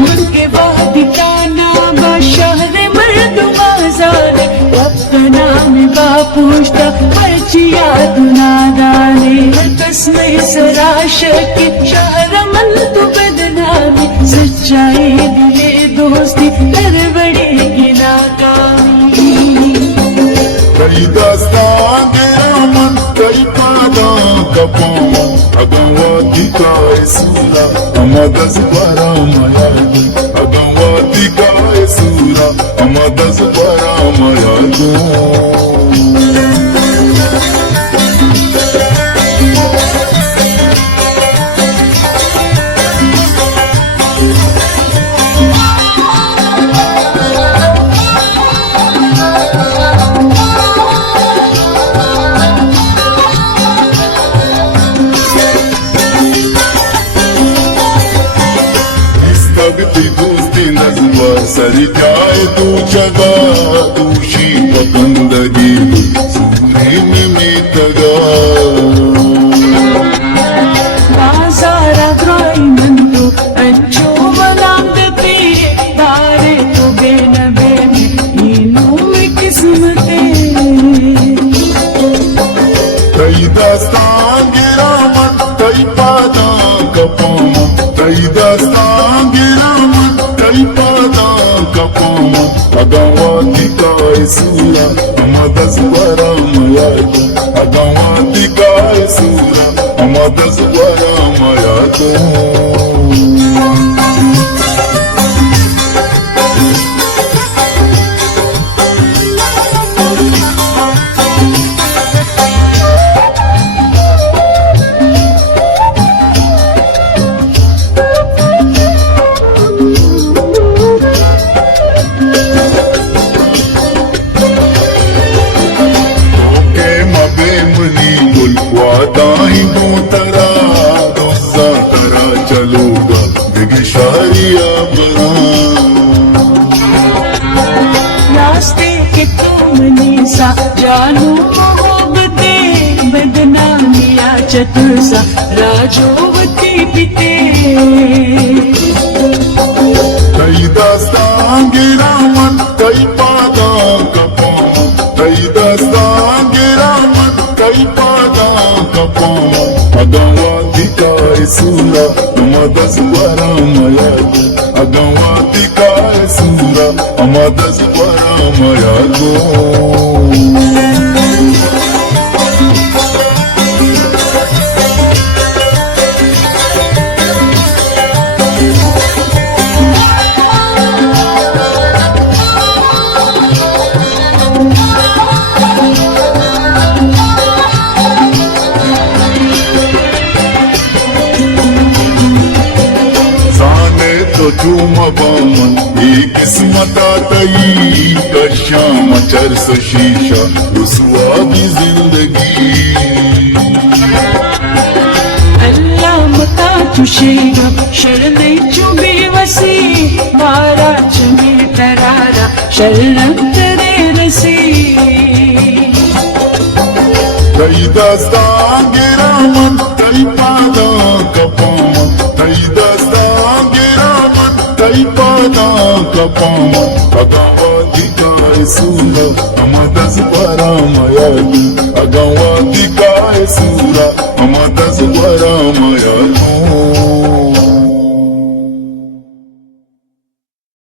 मुनके वादिका नाम शहर मर्द बाजार अपना में बापुष्टा पर्चिया दुनादाने तस्मै सराश के शहर मन तु बदनामी सच्चाई दिले दोस्ती कर बड़े नाकामी कई दास्तान गिरा मन कई पादा कपाम अगंवाती का सूरा अमदस बरा मयादू अगंवाती का सूरा अमदस बरा मयादू सरी जाए तू जगा दूषी पतंदगी सूर्य में तगा बाजारा ग्राई मंदो अच्छो बनाते तारे तो बेन बेन इनों में किस्मते कई दास्तान गिरा मन कई पादा कपाम कई दास्तान गिरा मन कई पादा कपाम अगंवाती का सूरा अमदस बरा मयादू अगंवाती का सूरा अमदस बरा मयादू वादाई दो तरा दोसा तरा चलूगा बिगिशारिया बना रास्ते के तुमने सा जानू मोहब्बते बदनामिया चतुर सा राजोवती पिते कई दास्तान गिरा मन कई पादा कपाम कई दास्तान गिरा मन कई पादा कपाम अगंवाती का सूरा अमदस बरा मयादू अगंवाती का सूरा अमदस बरा मयादू चूमा बामन ही किस्मत तई कश्याम चरस शीशा रुसवा की जिंदगी अल्लाह मता चुशेगा शरण चुबी वसी मारा चुमी तरारा शरण तेरे रसी कई दास्तान गिरा मन कई पादा कपाम कई दास्तान गिरा मन कई पादा कपाम अगंवाती का सूरा अमदस बरा मयादू अगंवाती का सूरा अमदस बरा मयादू